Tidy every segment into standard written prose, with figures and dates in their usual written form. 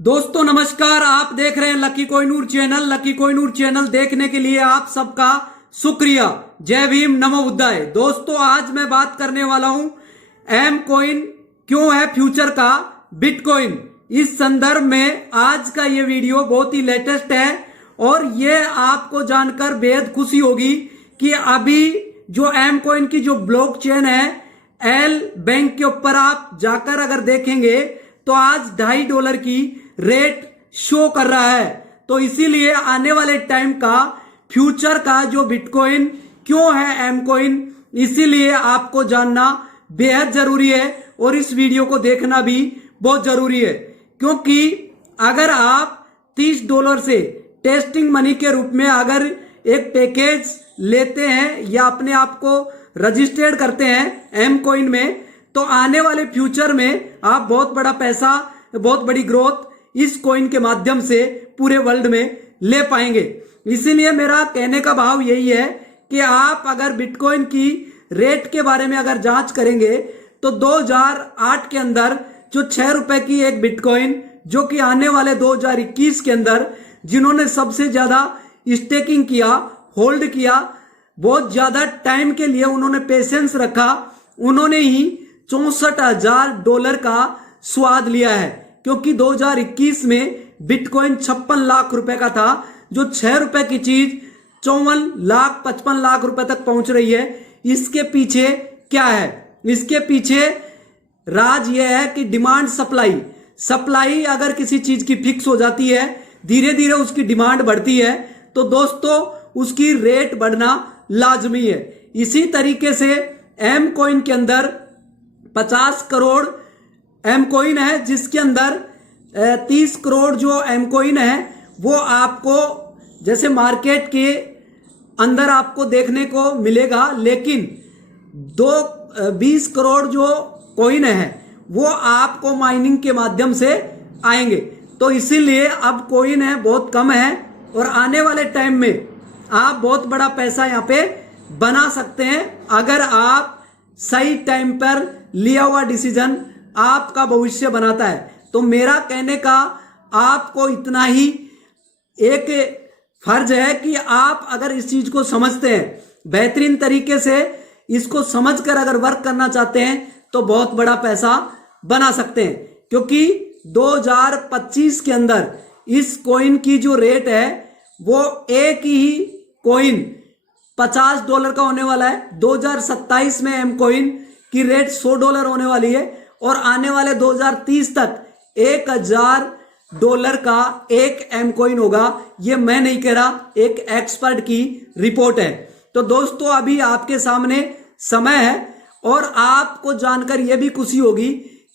दोस्तों नमस्कार। आप देख रहे हैं lucky Kohinoor channel. Lucky Kohinoor channel देखने के लिए आप सबका शुक्रिया। जय भीम, नमो बुद्धाय। दोस्तों आज मैं बात करने वाला हूं एम कॉइन क्यों है फ्यूचर का बिटकॉइन। इस संदर्भ में आज का ये वीडियो बहुत ही लेटेस्ट है और ये आपको जानकर बेहद खुशी होगी कि अभी जो एम कॉइन की जो ब्लॉकचेन है एल बैंक के ऊपर आप जाकर अगर देखेंगे तो आज $2.5 की रेट शो कर रहा है। तो इसीलिए आने वाले टाइम का फ्यूचर का जो बिटकॉइन क्यों है एम कॉइन, इसीलिए आपको जानना बेहद जरूरी है और इस वीडियो को देखना भी बहुत जरूरी है। क्योंकि अगर आप $30 से टेस्टिंग मनी के रूप में अगर एक पैकेज लेते हैं या अपने आप को रजिस्टर्ड करते हैं एम कॉइन में, तो आने वाले फ्यूचर में आप बहुत बड़ा पैसा, बहुत बड़ी ग्रोथ इस कॉइन के माध्यम से पूरे वर्ल्ड में ले पाएंगे। इसीलिए मेरा कहने का भाव यही है कि आप अगर बिटकॉइन की रेट के बारे में अगर जांच करेंगे तो 2008 के अंदर जो ₹6 की एक बिटकॉइन, जो कि आने वाले 2021 के अंदर जिन्होंने सबसे ज्यादा स्टेकिंग किया, होल्ड किया, बहुत ज्यादा टाइम के लिए उन्होंने पेशेंस रखा, उन्होंने ही $64,000 का स्वाद लिया है। क्योंकि 2021 में बिटकॉइन 56 लाख रुपए का था, जो ₹6 की चीज 54 लाख 55 लाख रुपए तक पहुंच रही है। इसके पीछे क्या है? इसके पीछे राज यह है कि डिमांड सप्लाई अगर किसी चीज की फिक्स हो जाती है, धीरे धीरे उसकी डिमांड बढ़ती है, तो दोस्तों उसकी रेट बढ़ना लाजमी है। इसी तरीके से एम कॉइन के अंदर 50 करोड़ एम कॉइन है, जिसके अंदर 30 करोड़ जो एम कॉइन है वो आपको जैसे मार्केट के अंदर आपको देखने को मिलेगा, लेकिन 20 करोड़ जो कॉइन है वो आपको माइनिंग के माध्यम से आएंगे। तो इसीलिए अब कॉइन है बहुत कम है और आने वाले टाइम में आप बहुत बड़ा पैसा यहाँ पे बना सकते हैं अगर आप सही टाइम पर लिया हुआ डिसीजन आपका भविष्य बनाता है। तो मेरा कहने का आपको इतना ही एक फर्ज है कि आप अगर इस चीज को समझते हैं, बेहतरीन तरीके से इसको समझकर अगर वर्क करना चाहते हैं तो बहुत बड़ा पैसा बना सकते हैं। क्योंकि 2025 के अंदर इस कॉइन की जो रेट है वो एक ही कॉइन $50 का होने वाला है। 2027 में एम कॉइन की रेट $100 होने वाली है और आने वाले 2030 तक $1,000 का एक एम कॉइन होगा। ये मैं नहीं कह रहा, एक एक्सपर्ट की रिपोर्ट है। तो दोस्तों अभी आपके सामने समय है और आपको जानकर यह भी खुशी होगी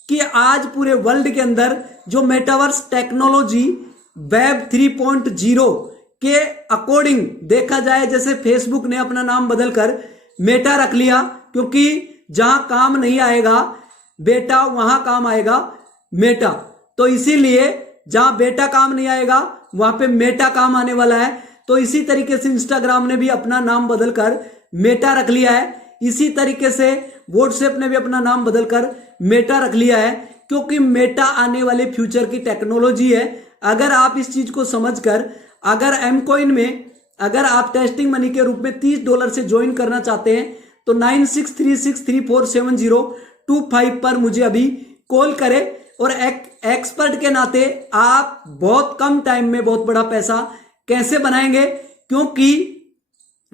कि आज पूरे वर्ल्ड के अंदर जो मेटावर्स टेक्नोलॉजी वेब 3.0 के अकॉर्डिंग देखा जाए, जैसे फेसबुक ने अपना नाम बदलकर मेटा रख लिया, क्योंकि जहां काम नहीं आएगा बेटा वहां काम आएगा मेटा। तो इसीलिए जहां बेटा काम नहीं आएगा वहां पे मेटा काम आने वाला है। तो इसी तरीके से इंस्टाग्राम ने भी अपना नाम बदलकर मेटा रख लिया है। इसी तरीके से व्हाट्सएप ने भी अपना नाम बदलकर मेटा रख लिया है, क्योंकि मेटा आने वाले फ्यूचर की टेक्नोलॉजी है। अगर आप इस चीज को समझकर अगर एम कॉइन में अगर आप टेस्टिंग मनी के रूप में $30 से ज्वाइन करना चाहते हैं तो 9636347025 पर मुझे अभी कॉल करें और एक एक्सपर्ट के नाते आप बहुत कम टाइम में बहुत बड़ा पैसा कैसे बनाएंगे। क्योंकि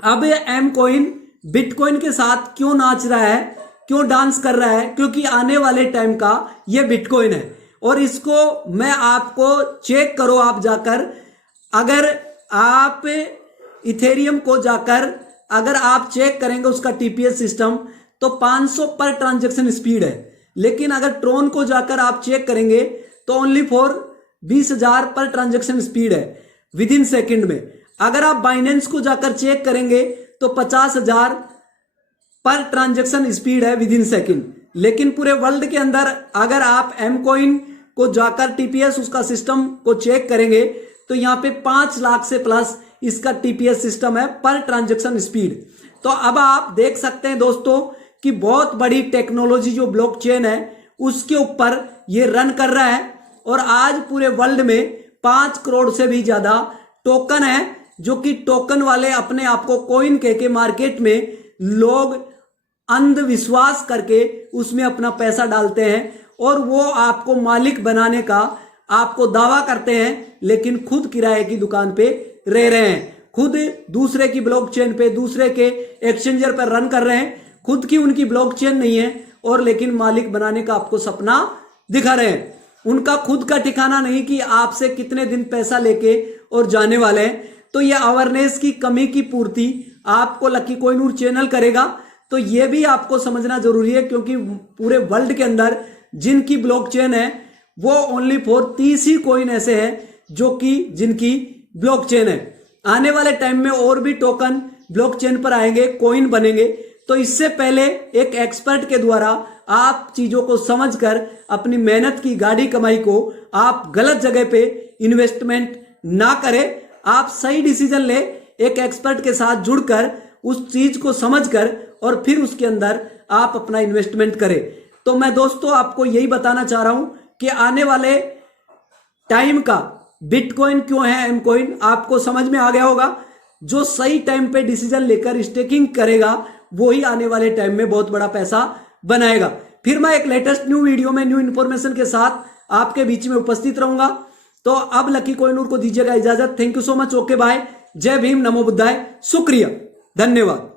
अब एम कॉइन बिटकॉइन के साथ क्यों नाच रहा है, क्यों डांस कर रहा है? क्योंकि आने वाले टाइम का ये बिटकॉइन है और इसको मैं आपको चेक करो, आप जाकर अगर आप इथेरियम को जाकर अगर आप चेक करेंगे उसका टीपीएस सिस्टम तो 500 पर ट्रांजैक्शन स्पीड है, लेकिन अगर ट्रोन को जाकर आप चेक करेंगे तो ओनली फॉर 20,000 पर ट्रांजैक्शन स्पीड है विद इन सेकेंड में। अगर आप बाइनेंस को जाकर चेक करेंगे तो 50,000 पर ट्रांजैक्शन स्पीड है विद इन सेकेंड। लेकिन पूरे वर्ल्ड के अंदर अगर आप एम कॉइन को जाकर टीपीएस उसका सिस्टम को चेक करेंगे तो यहां पे 5 लाख से प्लस इसका टीपीएस सिस्टम है पर ट्रांजैक्शन स्पीड। तो अब आप देख सकते हैं दोस्तों कि बहुत बड़ी टेक्नोलॉजी जो ब्लॉकचेन है उसके ऊपर ये रन कर रहा है और आज पूरे वर्ल्ड में 5 करोड़ से भी ज्यादा टोकन है, जो कि टोकन वाले अपने आप को कॉइन कह के मार्केट में लोग अंधविश्वास करके उसमें अपना पैसा डालते हैं और वो आपको मालिक बनाने का आपको दावा करते हैं, लेकिन खुद किराए की दुकान पे रह रहे हैं, खुद दूसरे की ब्लॉकचेन पे, दूसरे के एक्सचेंजर पर रन कर रहे हैं, खुद की उनकी ब्लॉकचेन नहीं है और लेकिन मालिक बनाने का आपको सपना दिखा रहे हैं। उनका खुद का ठिकाना नहीं कि आपसे कितने दिन पैसा लेके और जाने वाले हैं। तो ये अवेयरनेस की कमी की पूर्ति आपको लकी कोहिनूर चैनल करेगा। तो ये भी आपको समझना जरूरी है, क्योंकि पूरे वर्ल्ड के अंदर जिनकी ब्लॉकचेन है वो ओनली फॉर 30 ही कॉइन ऐसे हैं जो कि जिनकी ब्लॉकचेन है। आने वाले टाइम में और भी टोकन ब्लॉकचेन पर आएंगे, कॉइन बनेंगे। तो इससे पहले एक एक्सपर्ट के द्वारा आप चीजों को समझकर अपनी मेहनत की गाड़ी कमाई को आप गलत जगह पे इन्वेस्टमेंट ना करें। आप सही डिसीजन ले, एक एक्सपर्ट के साथ जुड़कर उस चीज को समझकर और फिर उसके अंदर आप अपना इन्वेस्टमेंट करें। तो मैं दोस्तों आपको यही बताना चाह रहा हूं कि आने वाले टाइम का बिटकॉइन क्यों है, एम कॉइन आपको समझ में आ गया होगा। जो सही टाइम पे डिसीजन लेकर स्टेकिंग करेगा वो ही आने वाले टाइम में बहुत बड़ा पैसा बनाएगा। फिर मैं एक लेटेस्ट न्यू वीडियो में न्यू इन्फॉर्मेशन के साथ आपके बीच में उपस्थित रहूंगा। तो अब लकी कोहिनूर को दीजिएगा इजाजत। Thank you so much. Okay bye. जय भीम, नमो बुद्धाय, शुक्रिया, धन्यवाद।